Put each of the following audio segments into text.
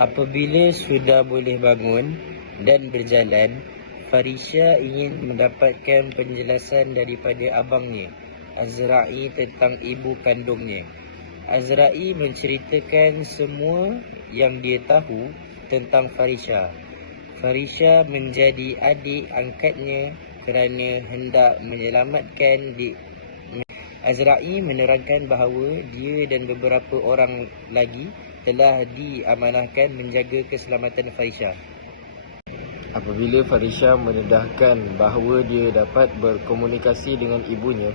Apabila sudah boleh bangun dan berjalan, Farisha ingin mendapatkan penjelasan daripada abangnya, Azra'i, tentang ibu kandungnya. Azra'i menceritakan semua yang dia tahu tentang Farisha. Farisha menjadi adik angkatnya kerana hendak menyelamatkan Azra'i menerangkan bahawa dia dan beberapa orang lagi telah diamanahkan menjaga keselamatan Farisha. Apabila Farisha mendedahkan bahawa dia dapat berkomunikasi dengan ibunya,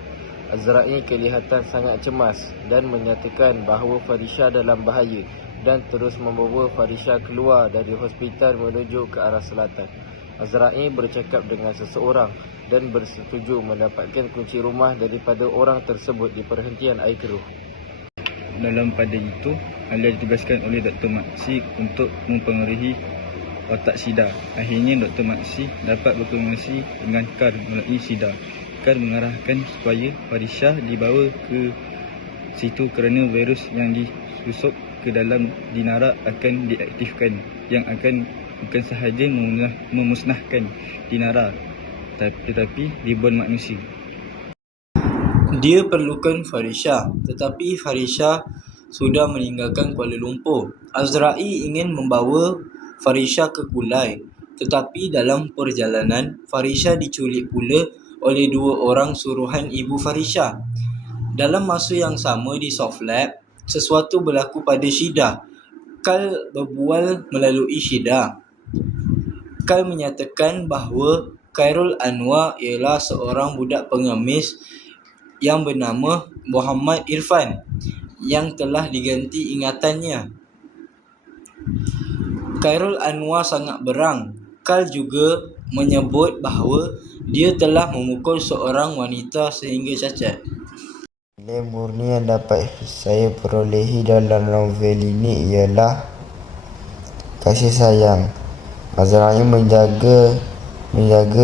Azra'i kelihatan sangat cemas dan menyatakan bahawa Farisha dalam bahaya dan terus membawa Farisha keluar dari hospital menuju ke arah selatan. Azra'i bercakap dengan seseorang dan bersetuju mendapatkan kunci rumah daripada orang tersebut di perhentian air keruh. Dalam pada itu, Alia ditugaskan oleh Dr. Maksi untuk mempengaruhi otak Sida. Akhirnya Dr. Maksi dapat berkomunikasi dengan Kar melalui Sida. Kar mengarahkan supaya Farisha dibawa ke situ kerana virus yang disusup ke dalam Dinara akan diaktifkan, yang akan bukan sahaja memusnahkan Dinara tetapi ribuan manusia. Dia perlukan Farisha, tetapi Farisha sudah meninggalkan Kuala Lumpur. Azra'i ingin membawa Farisha ke Kulai, tetapi dalam perjalanan Farisha diculik pula oleh 2 orang suruhan ibu Farisha. Dalam masa yang sama di Soft Lab, sesuatu berlaku pada Syida. Kal berbual melalui Syida. Kal menyatakan bahawa Khairul Anwar ialah seorang budak pengemis yang bernama Muhammad Irfan yang telah diganti ingatannya. Khairul Anwar sangat berang. Kal juga menyebut bahawa dia telah memukul seorang wanita sehingga cacat. Nilai murni yang dapat saya perolehi dalam novel ini ialah kasih sayang. Azra'i menjaga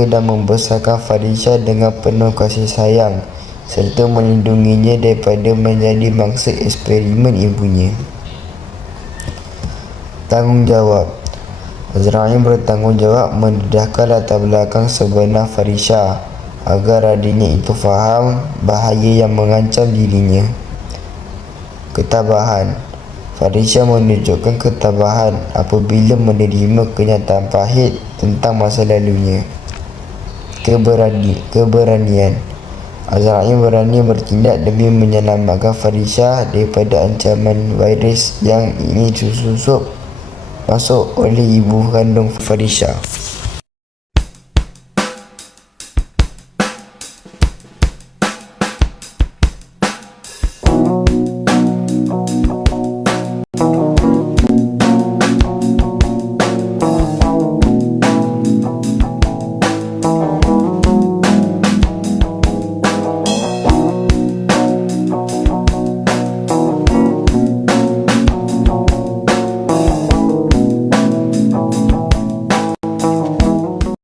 dan membesarkan Farisha dengan penuh kasih sayang serta melindunginya daripada menjadi mangsa eksperimen ibunya. Tanggungjawab. Azra'i bertanggungjawab mendedahkan latar belakang sebenar Farisha agar adiknya itu faham bahaya yang mengancam dirinya. Ketabahan. Farisha menunjukkan ketabahan apabila menerima kenyataan pahit tentang masa lalunya. Keberanian. Azra'i berani bertindak demi menyelamatkan Farisha daripada ancaman virus yang ini disusup masuk oleh ibu kandung Farisha.